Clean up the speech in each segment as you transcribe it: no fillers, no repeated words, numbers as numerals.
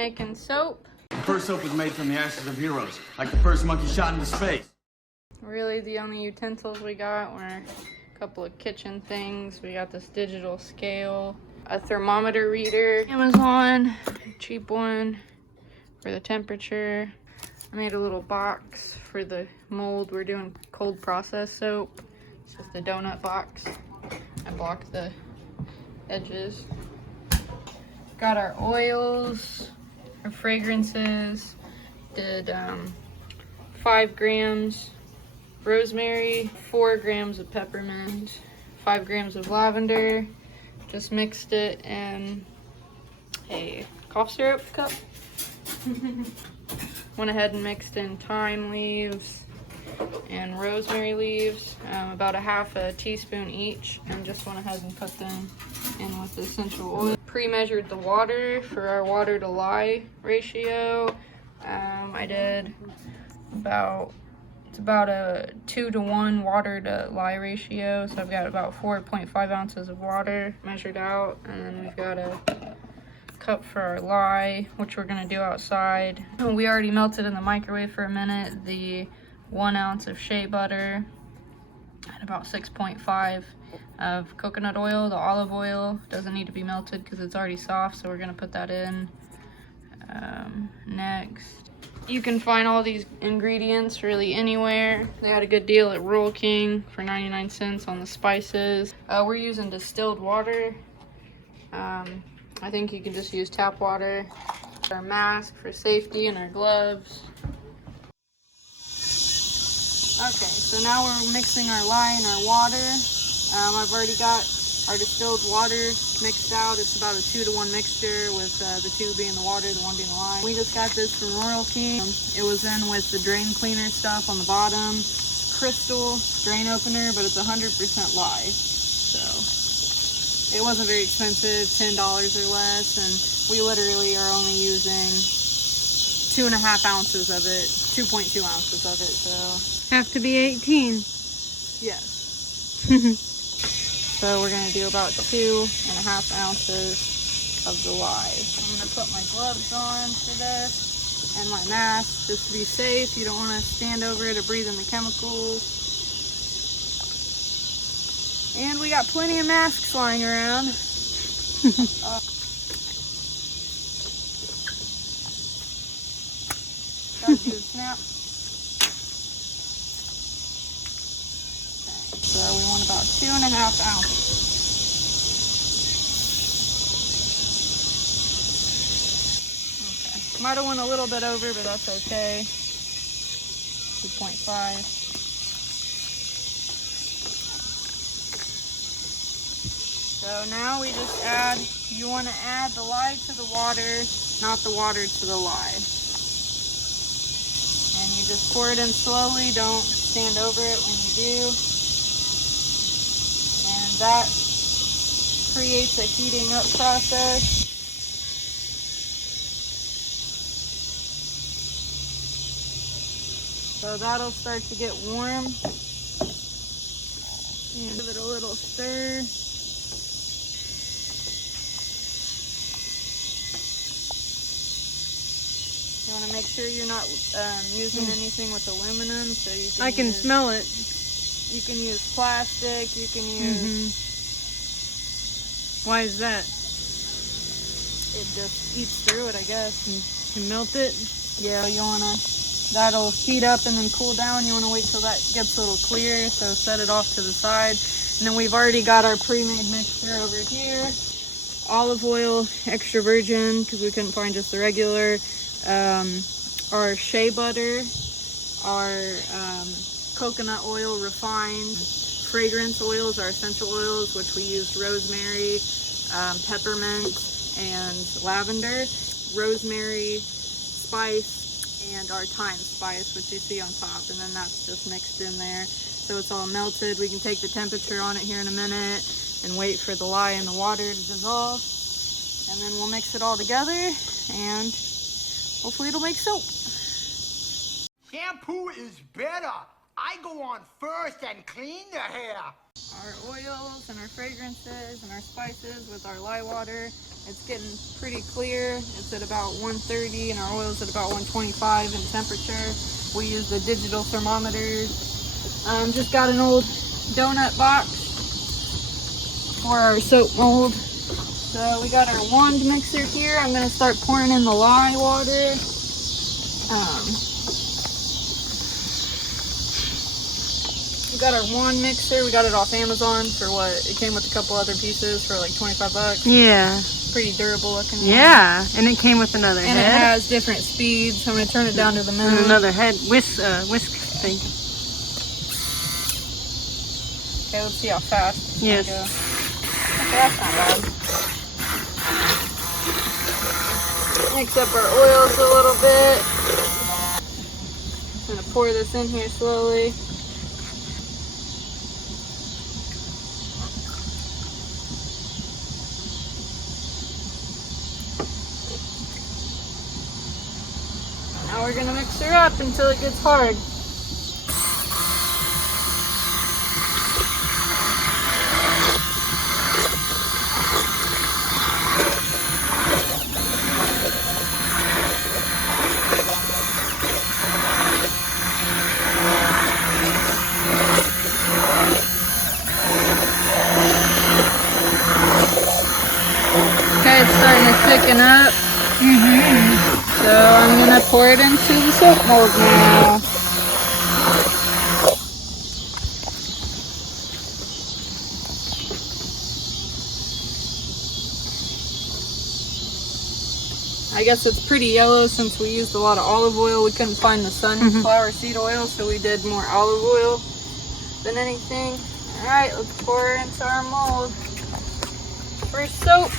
making soap. The first soap was made from the ashes of heroes, like the first monkey shot into space. Really, the only utensils we got were a couple of kitchen things. We got this digital scale, a thermometer reader, Amazon, cheap one for the temperature. I made a little box for the mold. We're doing cold process soap. It's just a donut box. I blocked the edges. Got our oils, our fragrances. Did 5 grams rosemary, 4 grams of peppermint, 5 grams of lavender. Just mixed it in a cough syrup cup. Went ahead and mixed in thyme leaves and rosemary leaves, about a half a teaspoon each, and just went ahead and put them in with the essential oil. Pre-measured the water for our water to lye ratio. I did it's about a 2 to 1 water to lye ratio, so I've got about 4.5 ounces of water measured out, and then we've got a cup for our lye, which we're gonna do outside. We already melted in the microwave for a minute the 1 ounce of shea butter and about 6.5 of coconut oil. The olive oil doesn't need to be melted because it's already soft, so we're gonna put that in next. You can find all these ingredients really anywhere. They had a good deal at Rural King for 99 cents on the spices. We're using distilled water. I think you can just use tap water. Our mask for safety and our gloves. Okay, so now we're mixing our lye and our water. I've already got our distilled water mixed out. It's about a 2 to 1 mixture with the 2 being the water, the 1 being the lye. We just got this from Royal King. It was in with the drain cleaner stuff on the bottom. Crystal drain opener, but it's 100% lye. So it wasn't very expensive, $10 or less, and we literally are only using 2.5 ounces of it, 2.2 ounces of it, so. Have to be 18. Yes. So we're gonna do about 2.5 ounces of the lye. I'm gonna put my gloves on for this and my mask just to be safe. You don't wanna stand over it or breathe in the chemicals. And we got plenty of masks lying around. Gotta do the snap. Okay, so we want about 2.5 ounces. Okay, might have went a little bit over, but that's okay. 2.5. So now we just add, you want to add the lye to the water, not the water to the lye. And you just pour it in slowly, don't stand over it when you do. And that creates a heating up process. So that'll start to get warm. And give it a little stir. You want to make sure you're not using anything with aluminum, so you can. I can smell it. You can use plastic. You can use. Why is that? It just eats through it, I guess. You can melt it. Yeah, you wanna. That'll heat up and then cool down. You wanna wait till that gets a little clear. So set it off to the side, and then we've already got our pre-made mixture over here. Olive oil, extra virgin, because we couldn't find just the regular. Our shea butter, our coconut oil refined, fragrance oils, our essential oils, which we used rosemary, peppermint, and lavender, rosemary spice, and our thyme spice, which you see on top, and then that's just mixed in there. So it's all melted. We can take the temperature on it here in a minute and wait for the lye and the water to dissolve, and then we'll mix it all together and hopefully it'll make soap. Shampoo is better. I go on first and clean the hair. our oils and our fragrances and our spices with our lye water. It's getting pretty clear. It's at about 130 and our oil's at about 125 in temperature. We use the digital thermometers. Just got an old donut box for our soap mold. So we got our wand mixer here. I'm gonna start pouring in the lye water. We got our wand mixer. We got it off Amazon for what? It came with a couple other pieces for like 25 bucks. Yeah. Pretty durable looking one. Yeah, and it came with another and head. it has different speeds. So I'm gonna turn it down to the minimum. And another head whisk thing. Okay, let's see how fast it's Yes. gonna go. Okay, that's not bad. Mix up our oils a little bit. I'm gonna pour this in here slowly. Now we're gonna mix her up until it gets hard. Okay, it's starting to thicken up. So I'm gonna pour it into the soap mold now. I guess it's pretty yellow since we used a lot of olive oil. We couldn't find the sunflower seed oil, so we did more olive oil than anything. Alright, let's pour her into our mold. First soap.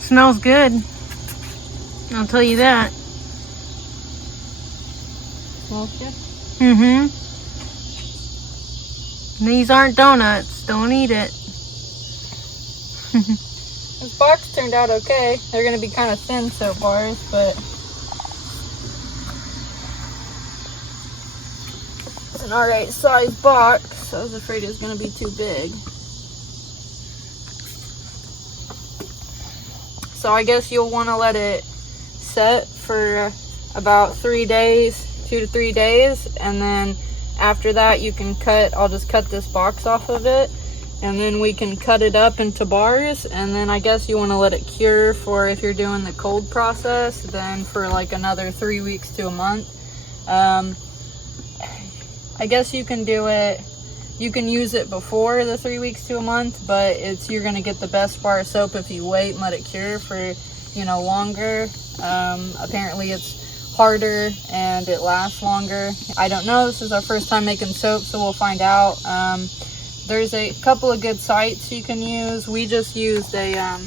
Smells good. I'll tell you that. Smells good. These aren't donuts. Don't eat it. This box turned out okay. They're gonna be kind of thin soap bars, but it's an alright size box. I was afraid it was gonna be too big. So I guess you'll want to let it set for about 3 days, 2 to 3 days, and then after that you can cut. I'll just cut this box off of it, and then we can cut it up into bars, and then I guess you want to let it cure for, if you're doing the cold process, then for like another 3 weeks to a month. I guess you can do it, you can use it before the 3 weeks to a month, but you're gonna get the best bar of soap if you wait and let it cure for, longer. Apparently it's harder and it lasts longer. I don't know, this is our first time making soap, so we'll find out. There's a couple of good sites you can use. We just used a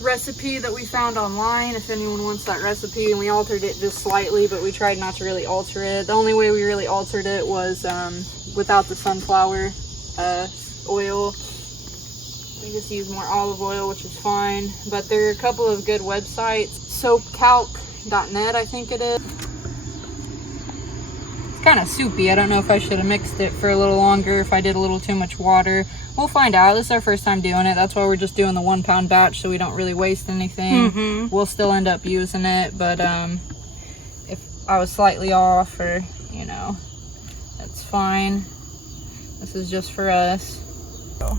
recipe that we found online, if anyone wants that recipe, and we altered it just slightly, but we tried not to really alter it. The only way we really altered it was without the sunflower oil. We just use more olive oil, which is fine. But there are a couple of good websites. Soapcalc.net, I think it is. It's kind of soupy. I don't know if I should have mixed it for a little longer, if I did a little too much water. We'll find out. This is our first time doing it. That's why we're just doing the 1 pound batch, so we don't really waste anything. We'll still end up using it, but if I was slightly off, or that's fine. This is just for us. So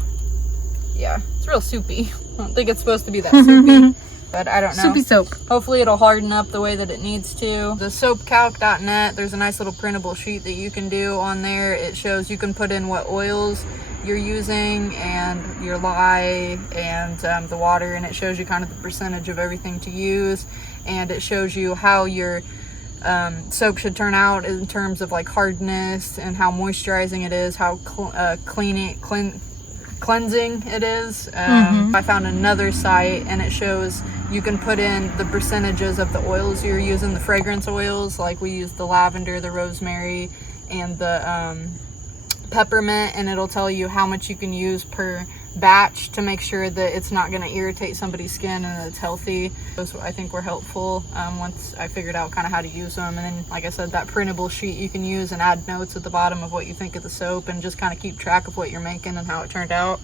yeah, it's real soupy. I don't think it's supposed to be that soupy, but I don't know. Soupy soap. Hopefully it'll harden up the way that it needs to. The soapcalc.net, there's a nice little printable sheet that you can do on there. It shows, you can put in what oils you're using and your lye and the water, and it shows you kind of the percentage of everything to use, and it shows you how your soap should turn out in terms of like hardness and how moisturizing it is, how cleansing it is. I found another site and it shows you can put in the percentages of the oils you're using, the fragrance oils, like we use the lavender, the rosemary, and the peppermint, and it'll tell you how much you can use per batch to make sure that it's not going to irritate somebody's skin and that it's healthy. Those I think were helpful once I figured out kind of how to use them. And then, like I said, that printable sheet you can use and add notes at the bottom of what you think of the soap and just kind of keep track of what you're making and how it turned out.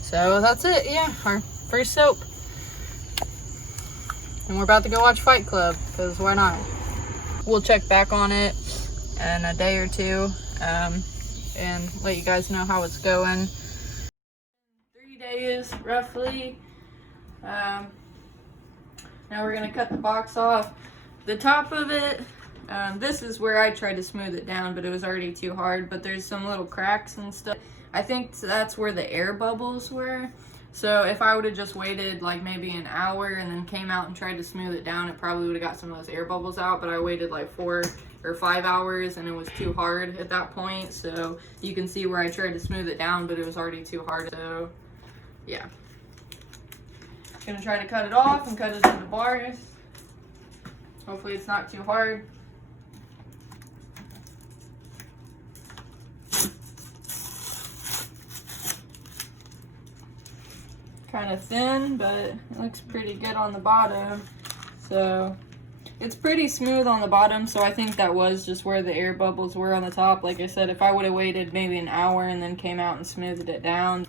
So that's it. Yeah, our first soap. And we're about to go watch Fight Club, because why not? We'll check back on it in a day or two and let you guys know how it's going. 3 days roughly. Now we're gonna cut the box off. The top of it, this is where I tried to smooth it down, but it was already too hard. But there's some little cracks and stuff. I think that's where the air bubbles were. So if I would have just waited like maybe an hour and then came out and tried to smooth it down, it probably would have got some of those air bubbles out. But I waited like 4 or 5 hours and it was too hard at that point. So you can see where I tried to smooth it down, but it was already too hard. So yeah. Gonna try to cut it off and cut it into bars. Hopefully it's not too hard. Kind of thin, but it looks pretty good on the bottom. So it's pretty smooth on the bottom, so I think that was just where the air bubbles were on the top. Like I said, if I would have waited maybe an hour and then came out and smoothed it down,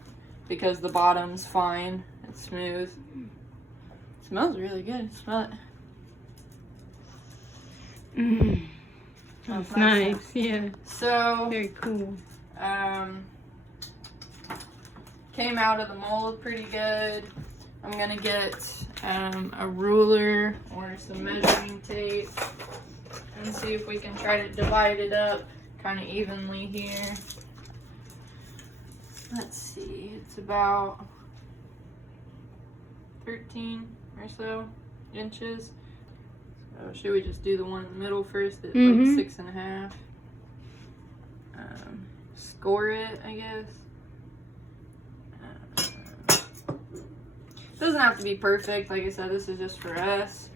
because the bottom's fine, it's smooth. It smells really good. Smell it. That's nice. Yeah. So Very cool. Came out of the mold pretty good. I'm gonna get a ruler or some measuring tape and see if we can try to divide it up kind of evenly here. Let's see, it's about 13 or so inches. So should we just do the one in the middle first at like 6.5? Score it, I guess. Doesn't have to be perfect. Like I said, this is just for us.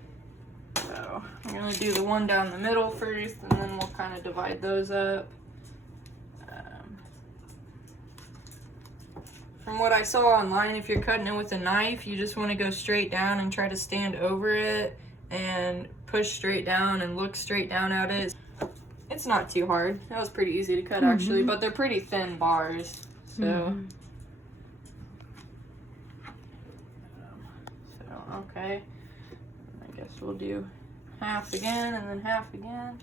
So I'm gonna do the one down the middle first, and then we'll kind of divide those up. From what I saw online, if you're cutting it with a knife, you just want to go straight down and try to stand over it and push straight down and look straight down at it. It's not too hard. That was pretty easy to cut actually, but they're pretty thin bars. So. Okay, I guess we'll do half again and then half again.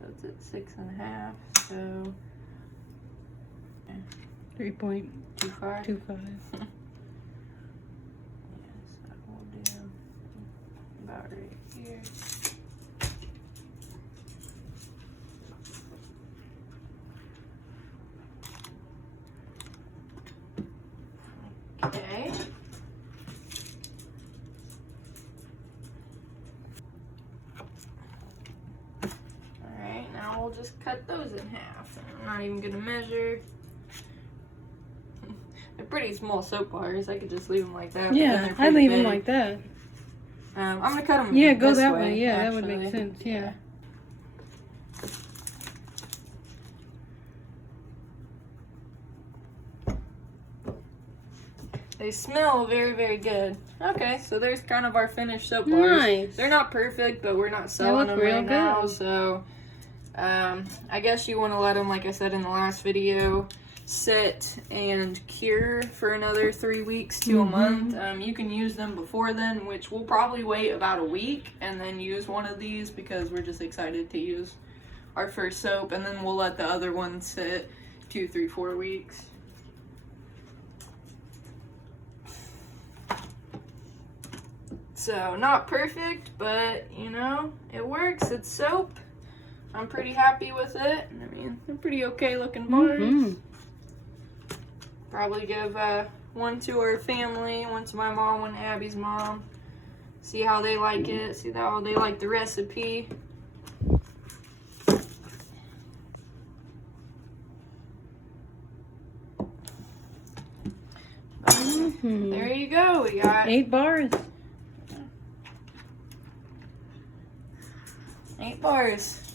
So it's at 6.5. So 3.25. 25. Yes, that will do about right here. Okay. We'll just cut those in half. I'm not even gonna measure. They're pretty small soap bars. I could just leave them like that. Yeah, I leave them like that. I'm gonna cut them. Yeah, go this that way. way. Yeah, actually. that would make sense. Yeah. They smell very, very good. Okay, so there's kind of our finished soap bars. Nice. They're not perfect, but we're not selling them right now. So I guess you want to let them, like I said in the last video, sit and cure for another 3 weeks to a month. You can use them before then, which we'll probably wait about a week and then use one of these because we're just excited to use our first soap, and then we'll let the other one sit 2, 3, 4 weeks. So not perfect, but you know, it works. It's soap. I'm pretty happy with it. I mean, they're pretty okay looking bars. Probably give one to our family, one to my mom, one to Abby's mom. See how they like it. See how they like the recipe. There you go. We got 8 bars. 8 bars.